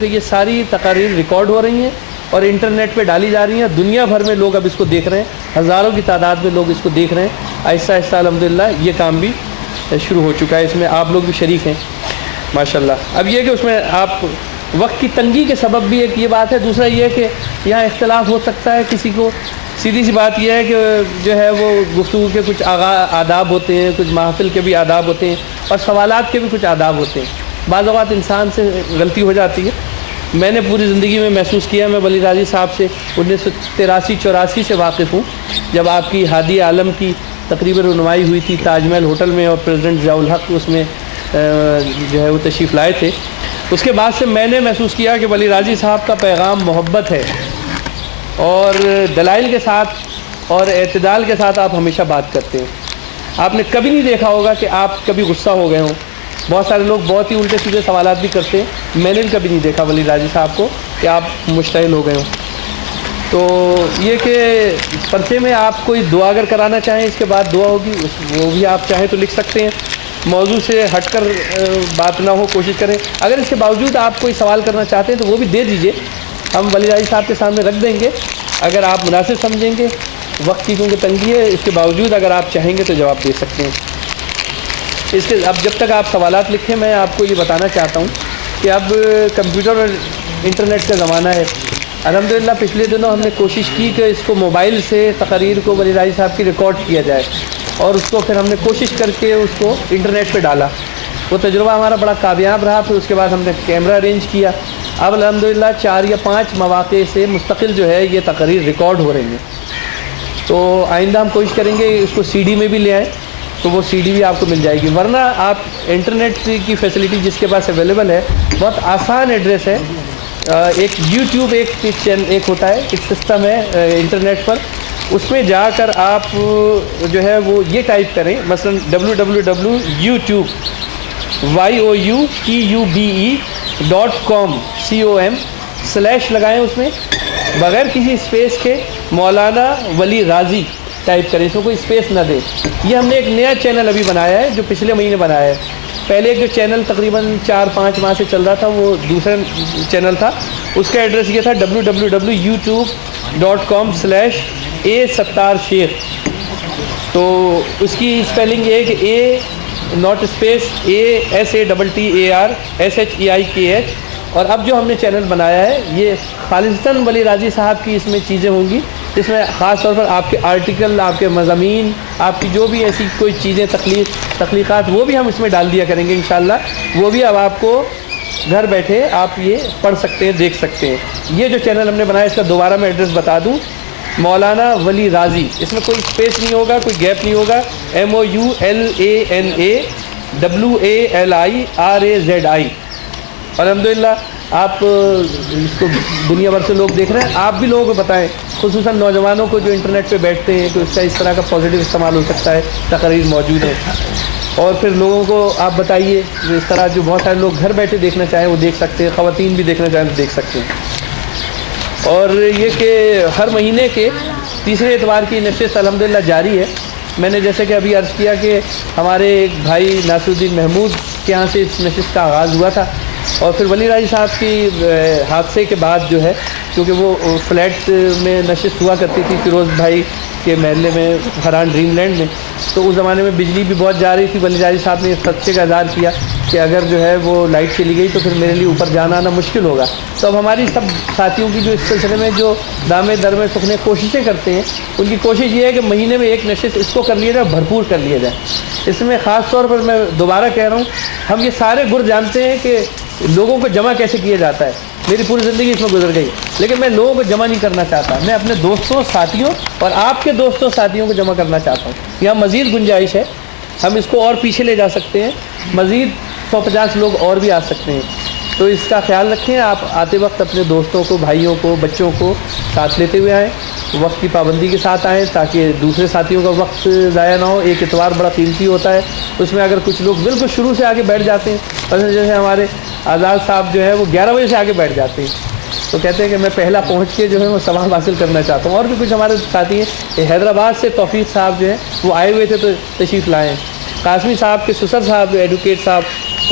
یہ ساری تقاریر ریکارڈ ہو رہی ہیں اور انٹرنیٹ پہ ڈالی جا رہی ہیں. دنیا بھر میں لوگ اب اس کو دیکھ رہے ہیں، ہزاروں کی تعداد میں لوگ اس کو دیکھ رہے ہیں. آہستہ آہستہ الحمدللہ یہ کام بھی شروع ہو چکا ہے، اس میں آپ لوگ بھی شریک ہیں ماشاءاللہ. اب یہ کہ اس میں آپ وقت کی تنگی کے سبب بھی ایک یہ بات ہے، دوسرا یہ کہ یہاں اختلاف ہو سکتا ہے. کسی کو سیدھی سی بات یہ ہے کہ جو ہے وہ گفتگو کے کچھ آداب ہوتے ہیں، کچھ محفل کے بھی آداب ہوتے ہیں اور سوالات کے بھی کچھ آداب ہوتے ہیں. بعض اوقات انسان سے غلطی ہو جاتی ہے. میں نے پوری زندگی میں محسوس کیا، میں ولی راضی صاحب سے 1983-84 سے واقف ہوں، جب آپ کی ہادی عالم کی تقریباً رونمائی ہوئی تھی تاج محل ہوٹل میں اور پریزیڈنٹ ضیاء الحق اس میں جو ہے وہ تشریف لائے تھے. اس کے بعد سے میں نے محسوس کیا کہ ولی راضی صاحب کا پیغام محبت ہے اور دلائل کے ساتھ اور اعتدال کے ساتھ آپ ہمیشہ بات کرتے ہیں. آپ نے کبھی نہیں دیکھا ہوگا کہ آپ کبھی غصہ ہو گئے ہوں. بہت سارے لوگ بہت ہی الٹے سیدھے سوالات بھی کرتے ہیں، میں نے بھی کبھی نہیں دیکھا ولی راضی صاحب کو کہ آپ مشتعل ہو گئے ہوں. تو یہ کہ پرچے میں آپ کوئی دعا اگر کرانا چاہیں اس کے بعد دعا ہوگی، وہ بھی آپ چاہیں تو لکھ سکتے ہیں. موضوع سے ہٹ کر بات نہ ہو، کوشش کریں. اگر اس کے باوجود آپ کوئی سوال کرنا چاہتے ہیں تو وہ بھی دے دیجئے، ہم ولی راضی صاحب کے سامنے رکھ دیں گے اگر آپ مناسب سمجھیں گے. وقت کی کیونکہ تنگی ہے، اس کے باوجود اگر آپ چاہیں گے تو جواب دے سکتے ہیں. اس کے اب جب تک آپ سوالات لکھیں، میں آپ کو یہ بتانا چاہتا ہوں کہ اب کمپیوٹر اور انٹرنیٹ کا زمانہ ہے. الحمدللہ پچھلے دنوں ہم نے کوشش کی کہ اس کو موبائل سے تقاریر کو ولی راضی صاحب کی ریکارڈ کیا جائے اور اس کو پھر ہم نے کوشش کر کے اس کو انٹرنیٹ پہ ڈالا. وہ تجربہ ہمارا بڑا کامیاب رہا. پھر اس کے بعد ہم نے کیمرہ ارینج کیا. اب الحمدللہ 4 یا 5 مواقع سے مستقل جو ہے یہ تقاریر ریکارڈ ہو رہی ہیں. تو آئندہ ہم کوشش کریں گے اس کو CD میں بھی لے آئیں تو وہ CD بھی آپ کو مل جائے گی. ورنہ آپ انٹرنیٹ کی فیسلٹی جس کے پاس اویلیبل ہے، بہت آسان ایڈریس ہے. ایک YouTube ایک ہوتا ہے، ایک سسٹم ہے انٹرنیٹ پر، اس میں جا کر آپ جو ہے وہ یہ ٹائپ کریں، مثلا www.youtube.com// لگائیں، اس میں بغیر کسی اسپیس کے مولانا ولی راضی ٹائپ کریں، اس میں کوئی اسپیس نہ دیں. یہ ہم نے ایک نیا چینل ابھی بنایا ہے جو پچھلے مہینے بنایا ہے. پہلے ایک جو چینل تقریباً 4-5 ماہ سے چل رہا تھا وہ دوسرا چینل تھا، اس کا ایڈریس یہ تھا www.youtube.com/A-Sattar-Sheikh. تو اس کی اسپیلنگ یہ ہے کہ A ناٹ اسپیس ASATTARSHEIKH. اور اب جو ہم نے چینل بنایا ہے یہ خالصتاً ولی راضی صاحب کی اس میں چیزیں ہوں گی، اس میں خاص طور پر آپ کے آرٹیکل، آپ کے مضامین، آپ کی جو بھی ایسی کوئی چیزیں تخلیقات وہ بھی ہم اس میں ڈال دیا کریں گے انشاءاللہ. وہ بھی اب آپ کو گھر بیٹھے آپ یہ پڑھ سکتے ہیں، دیکھ سکتے ہیں. یہ جو چینل ہم نے بنایا اس کا دوبارہ میں ایڈریس بتا دوں، مولانا ولی راضی، اس میں کوئی اسپیس نہیں ہوگا، کوئی گیپ نہیں ہوگا. MOULANAWALIRAZI. الحمدللہ آپ اس کو دنیا بھر سے لوگ دیکھ رہے ہیں. آپ بھی لوگوں کو بتائیں، خصوصاً نوجوانوں کو جو انٹرنیٹ پہ بیٹھتے ہیں، تو اس کا اس طرح کا پازیٹیو استعمال ہو سکتا ہے. تقاریر موجود ہے اور پھر لوگوں کو آپ بتائیے اس طرح جو بہت سارے لوگ گھر بیٹھے دیکھنا چاہیں وہ دیکھ سکتے ہیں، خواتین بھی دیکھنا چاہیں تو دیکھ سکتے ہیں. اور یہ کہ ہر مہینے کے تیسرے اتوار کی نشست الحمدللہ جاری ہے. میں نے جیسے کہ ابھی عرض کیا کہ ہمارے ایک بھائی ناصر الدین محمود کے یہاں سے اس نشست کا آغاز ہوا تھا اور پھر ولی راضی صاحب کی حادثے کے بعد جو ہے، کیونکہ وہ فلیٹ میں نشست ہوا کرتی تھی فیروز بھائی کے محلے میں ہران ڈریم لینڈ میں، تو اس زمانے میں بجلی بھی بہت جا رہی تھی. ولی راضی صاحب نے اس خدشے کا اظہار کیا کہ اگر جو ہے وہ لائٹ چلی گئی تو پھر میرے لیے اوپر جانا آنا مشکل ہوگا. تو اب ہماری سب ساتھیوں کی جو اس سلسلے میں جو دامے درمے سکھنے کوششیں کرتے ہیں، ان کی کوشش یہ ہے کہ مہینے میں ایک نشست اس کو کر لیا جائے، بھرپور کر لیا جائے. اس میں خاص طور پر میں دوبارہ کہہ رہا ہوں، ہم یہ سارے گر جانتے ہیں کہ لوگوں کو جمع کیسے کیا جاتا ہے. میری پوری زندگی اس میں گزر گئی، لیکن میں لوگوں کو جمع نہیں کرنا چاہتا. میں اپنے دوستوں، ساتھیوں اور آپ کے دوستوں، ساتھیوں کو جمع کرنا چاہتا ہوں. یہاں مزید گنجائش ہے، ہم اس کو اور پیچھے لے جا سکتے ہیں، مزید 150 لوگ اور بھی آ سکتے ہیں. تو اس کا خیال رکھیں. آپ آتے وقت اپنے دوستوں کو، بھائیوں کو، بچوں کو ساتھ لیتے ہوئے آئیں. وقت کی پابندی کے ساتھ آئیں تاکہ دوسرے ساتھیوں کا وقت ضائع نہ ہو. ایک اتوار بڑا قیمتی ہوتا ہے، اس میں اگر کچھ لوگ بالکل شروع سے آگے بیٹھ جاتے ہیں، جیسے ہمارے آزاد صاحب جو ہے وہ 11 بجے سے آگے بیٹھ جاتے ہیں، تو کہتے ہیں کہ میں پہلا پہنچ کے جو ہے وہ ثواب حاصل کرنا چاہتا ہوں. اور بھی کچھ ہمارے ساتھی ہیں، حیدرآباد سے توفیق صاحب جو ہیں وہ آئے ہوئے تھے تو تشریف لائے ہیں. قاسمی صاحب کے سسر صاحب ایڈوکیٹ صاحب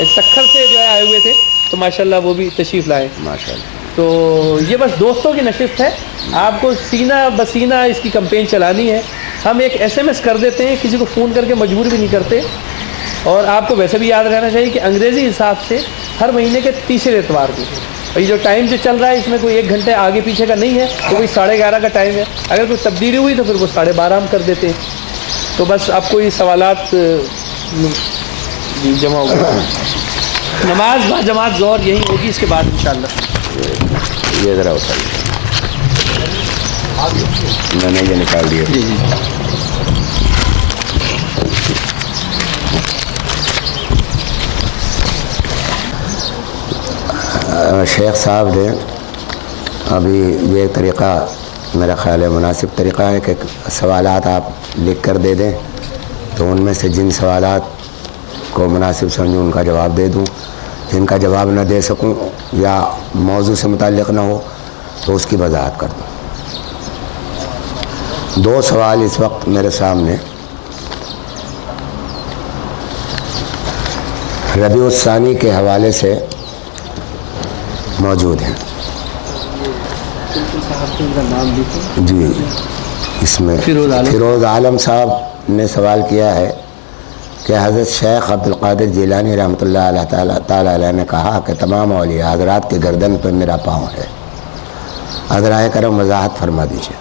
سکھر سے جو ہے آئے ہوئے تھے تو ماشاءاللہ وہ بھی تشریف لائیں ماشاءاللہ. تو یہ بس دوستوں کی نشست ہے. آپ کو سینہ بسینہ اس کی کمپین چلانی ہے. ہم ایک SMS کر دیتے ہیں, کسی کو فون کر کے مجبور بھی نہیں کرتے. اور آپ کو ویسے بھی یاد رہنا چاہیے کہ انگریزی حساب سے ہر مہینے کے تیسرے اتوار کو, اور یہ جو ٹائم جو چل رہا ہے اس میں کوئی 1 گھنٹے آگے پیچھے کا نہیں ہے, تو کوئی 11:30 کا ٹائم ہے. اگر کوئی تبدیلی ہوئی تو پھر وہ 12:30 ہم کر دیتے ہیں. تو بس اب کوئی سوالات جمع ہوگا. نماز با جماعت ظہر یہی ہوگی, اس کے بعد انشاءاللہ. یہ ذرا بتائیے, میں نے یہ نکال دیا. جی جی شیخ صاحب نے ابھی یہ طریقہ میرا خیال ہے مناسب طریقہ ہے کہ سوالات آپ لکھ کر دے دیں, تو ان میں سے جن سوالات کو مناسب سمجھوں ان کا جواب دے دوں, جن کا جواب نہ دے سکوں یا موضوع سے متعلق نہ ہو تو اس کی وضاحت کر دوں. 2 سوال اس وقت میرے سامنے ربیع الثانی کے حوالے سے موجود ہیں. جی, اس میں فیروز عالم صاحب نے سوال کیا ہے کہ حضرت شیخ عبد القادر جیلانی رحمۃ اللہ تعالیٰ علیہ نے کہا کہ تمام اولیاء حضرات کی گردن پر میرا پاؤں ہے. حضرائے کرم وضاحت فرما دیجیے.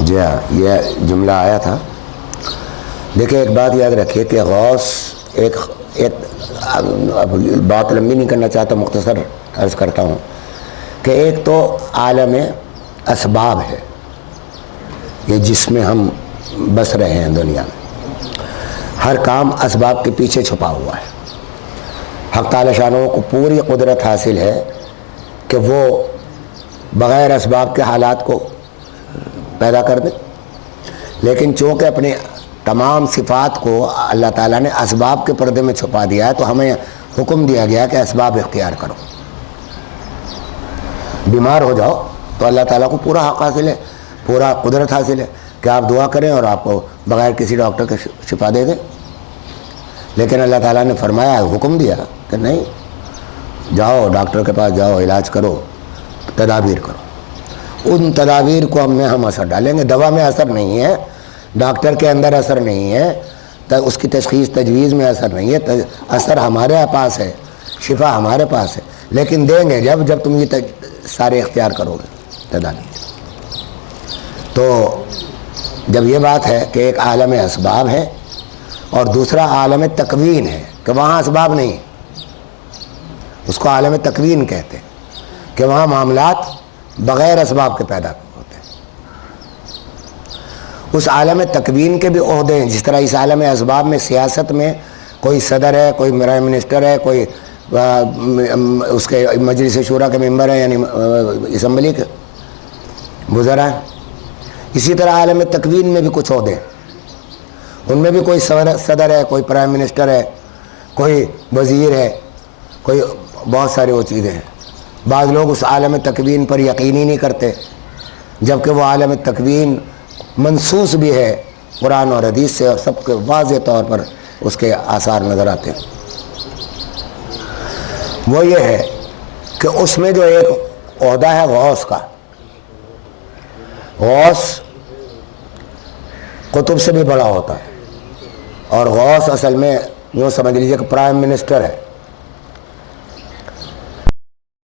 جی ہاں, یہ جملہ آیا تھا. دیکھیں ایک بات یاد رکھیے کہ غوث ایک بات لمبی نہیں کرنا چاہتا, مختصر عرض کرتا ہوں کہ ایک تو عالم اسباب ہے, یہ جس میں ہم بس رہے ہیں دنیا میں. ہر کام اسباب کے پیچھے چھپا ہوا ہے. حق تعالی شانہ کو پوری قدرت حاصل ہے کہ وہ بغیر اسباب کے حالات کو پیدا کر دے, لیکن چونکہ اپنے تمام صفات کو اللہ تعالیٰ نے اسباب کے پردے میں چھپا دیا ہے, تو ہمیں حکم دیا گیا کہ اسباب اختیار کرو. بیمار ہو جاؤ تو اللہ تعالیٰ کو پورا حق حاصل ہے, پورا قدرت حاصل ہے کہ آپ دعا کریں اور آپ کو بغیر کسی ڈاکٹر کے شفا دے دیں. لیکن اللہ تعالیٰ نے فرمایا, حکم دیا کہ نہیں, جاؤ ڈاکٹر کے پاس جاؤ, علاج کرو, تدابیر کرو. ان تدابیر کو ہم اثر ڈالیں گے. دوا میں اثر نہیں ہے, ڈاکٹر کے اندر اثر نہیں ہے, اس کی تشخیص تجویز میں اثر نہیں ہے. اثر ہمارے پاس ہے, شفا ہمارے پاس ہے, لیکن دیں گے جب تم یہ سارے اختیار کرو گے تدابیر. تو جب یہ بات ہے کہ ایک عالم اسباب ہے اور دوسرا عالم تکوین ہے کہ وہاں اسباب نہیں, اس کو عالم تکوین کہتے ہیں کہ وہاں معاملات بغیر اسباب کے پیدا ہوتے ہیں. اس عالم تکوین کے بھی عہدے ہیں. جس طرح اس عالم اسباب میں سیاست میں کوئی صدر ہے, کوئی پرائم منسٹر ہے, کوئی اس کے مجلس شورا کے ممبر ہیں, یعنی اسمبلی کے وزراء ہیں, اسی طرح عالم تکوین میں بھی کچھ عہدے ہیں. ان میں بھی کوئی صدر ہے, کوئی پرائم منسٹر ہے, کوئی وزیر ہے, کوئی بہت سارے وہ چیزیں ہیں. بعض لوگ اس عالم تکوین پر یقین ہی نہیں کرتے, جبکہ وہ عالم تکوین منصوص بھی ہے قرآن اور حدیث سے, اور سب کے واضح طور پر اس کے آثار نظر آتے ہیں. وہ یہ ہے کہ اس میں جو ایک عہدہ ہے غوث کا, غوث قطب سے بھی بڑا ہوتا ہے, اور غوث اصل میں یوں سمجھ لیجیے کہ پرائم منسٹر ہے.